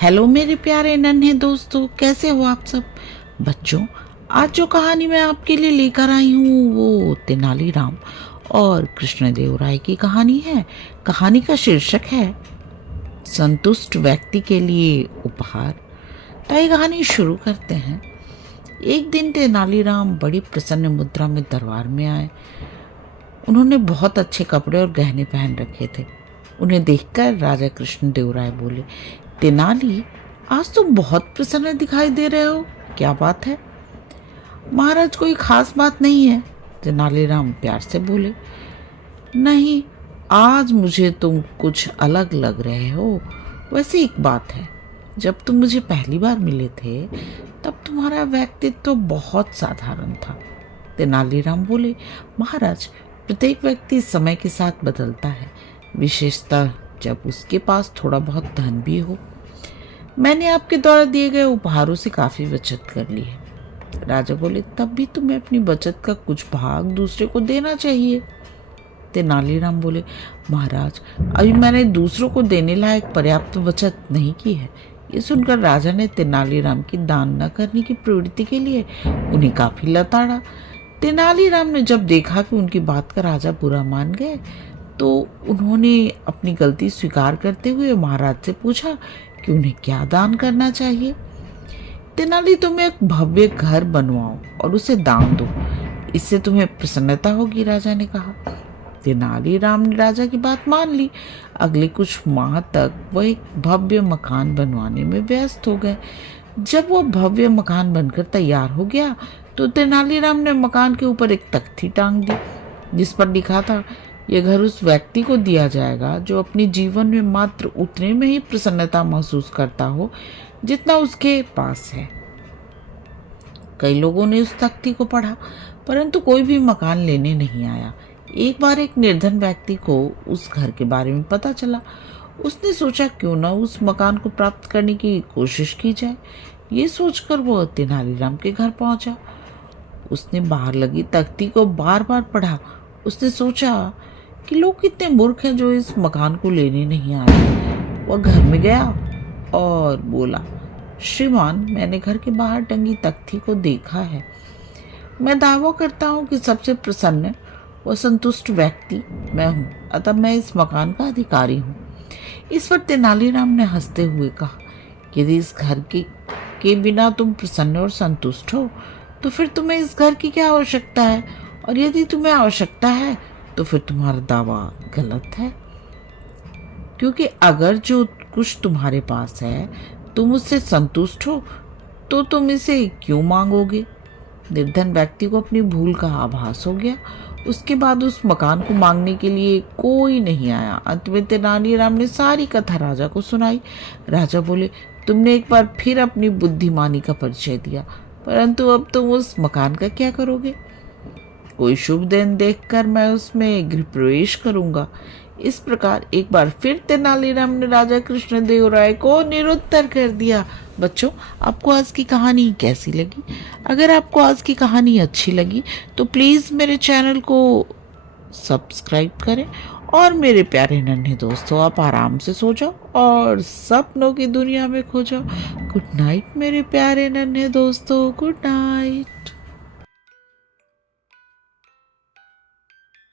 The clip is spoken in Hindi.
हेलो मेरे प्यारे नन्हे दोस्तों, कैसे हो आप सब। बच्चों, आज जो कहानी मैं आपके लिए लेकर आई हूँ वो तेनालीराम और कृष्णदेव राय की कहानी है। कहानी का शीर्षक है संतुष्ट व्यक्ति के लिए उपहार। तो ये कहानी शुरू करते हैं। एक दिन तेनालीराम बड़ी प्रसन्न मुद्रा में दरबार में आए। उन्होंने बहुत अच्छे कपड़े और गहने पहन रखे थे। उन्हें देखकर राजा कृष्णदेव राय बोले, तेनाली, आज तुम बहुत प्रसन्न दिखाई दे रहे हो, क्या बात है। महाराज, कोई खास बात नहीं है, तेनालीराम प्यार से बोले। नहीं, आज मुझे तुम कुछ अलग लग रहे हो। वैसे एक बात है, जब तुम मुझे पहली बार मिले थे तब तुम्हारा व्यक्तित्व तो बहुत साधारण था। तेनालीराम बोले, महाराज, प्रत्येक व्यक्ति समय के साथ बदलता है, विशेषतः जब उसके पास थोड़ा बहुत धन भी हो। मैंने आपके द्वारा दिए गए उपहारों से काफी बचत कर ली है। राजा बोले, तब भी तुम्हें अपनी बचत का कुछ भाग दूसरे को देना चाहिए। तेनालीराम बोले, महाराज, अभी मैंने दूसरों को देने लायक पर्याप्त बचत नहीं की है। ये सुनकर राजा ने तेनालीराम की दान न करने की प्रवृत्ति के लिए उन्हें काफी लताड़ा। तेनालीराम ने जब देखा कि उनकी बात का राजा बुरा मान गए तो उन्होंने अपनी गलती स्वीकार करते हुए महाराज से पूछा कि उन्हें क्या दान करना चाहिए। तेनाली, तुम एक भव्य घर बनवाओ और उसे दान दो, इससे तुम्हें प्रसन्नता होगी, राजा ने कहा। तेनालीराम ने राजा की बात मान ली। अगले कुछ माह तक वह एक भव्य मकान बनवाने में व्यस्त हो गए। जब वह भव्य मकान बनकर तैयार हो गया तो तेनालीराम ने मकान के ऊपर एक तख्ती टांग दी जिस पर लिखा था, यह घर उस व्यक्ति को दिया जाएगा जो अपने जीवन में मात्र उतने में ही प्रसन्नता महसूस करता हो जितना उसके पास है। कई लोगों ने उस तख्ती को पढ़ा, परंतु कोई भी मकान लेने नहीं आया। एक बार एक निर्धन व्यक्ति को उस घर के बारे में पता चला। उसने सोचा, क्यों न उस मकान को प्राप्त करने की कोशिश की जाए। ये सोचकर वह तेनालीराम के घर पहुंचा। उसने बाहर लगी तख्ती को बार बार पढ़ा। उसने सोचा कि लोग कितने मूर्ख हैं जो इस मकान को लेने नहीं आए। वह घर में गया और बोला, श्रीमान, मैंने घर के बाहर टंगी तख्ती को देखा है। मैं दावा करता हूँ कि सबसे प्रसन्न व संतुष्ट व्यक्ति मैं हूँ, अतः मैं इस मकान का अधिकारी हूँ। इस पर तेनालीराम ने हंसते हुए कहा, यदि इस घर के बिना तुम प्रसन्न और संतुष्ट हो तो फिर तुम्हें इस घर की क्या आवश्यकता है, और यदि तुम्हें आवश्यकता है तो फिर तुम्हारा दावा गलत है, क्योंकि अगर जो कुछ तुम्हारे पास है तुम उससे संतुष्ट हो तो तुम इसे क्यों मांगोगे। निर्धन व्यक्ति को अपनी भूल का आभास हो गया। उसके बाद उस मकान को मांगने के लिए कोई नहीं आया। अंत में तेनालीराम ने सारी कथा राजा को सुनाई। राजा बोले, तुमने एक बार फिर अपनी बुद्धिमानी का परिचय दिया, परंतु अब तुम उस मकान का क्या करोगे। कोई शुभ दिन देखकर मैं उसमें गृह प्रवेश करूंगा। इस प्रकार एक बार फिर तेनालीराम ने राजा कृष्णदेव राय को निरुत्तर कर दिया। बच्चों, आपको आज की कहानी कैसी लगी? अगर आपको आज की कहानी अच्छी लगी तो प्लीज़ मेरे चैनल को सब्सक्राइब करें, और मेरे प्यारे नन्हे दोस्तों, आप आराम से सो जाओ और सपनों की दुनिया में खो जाओ। गुड नाइट मेरे प्यारे नन्हे दोस्तों, गुड नाइट।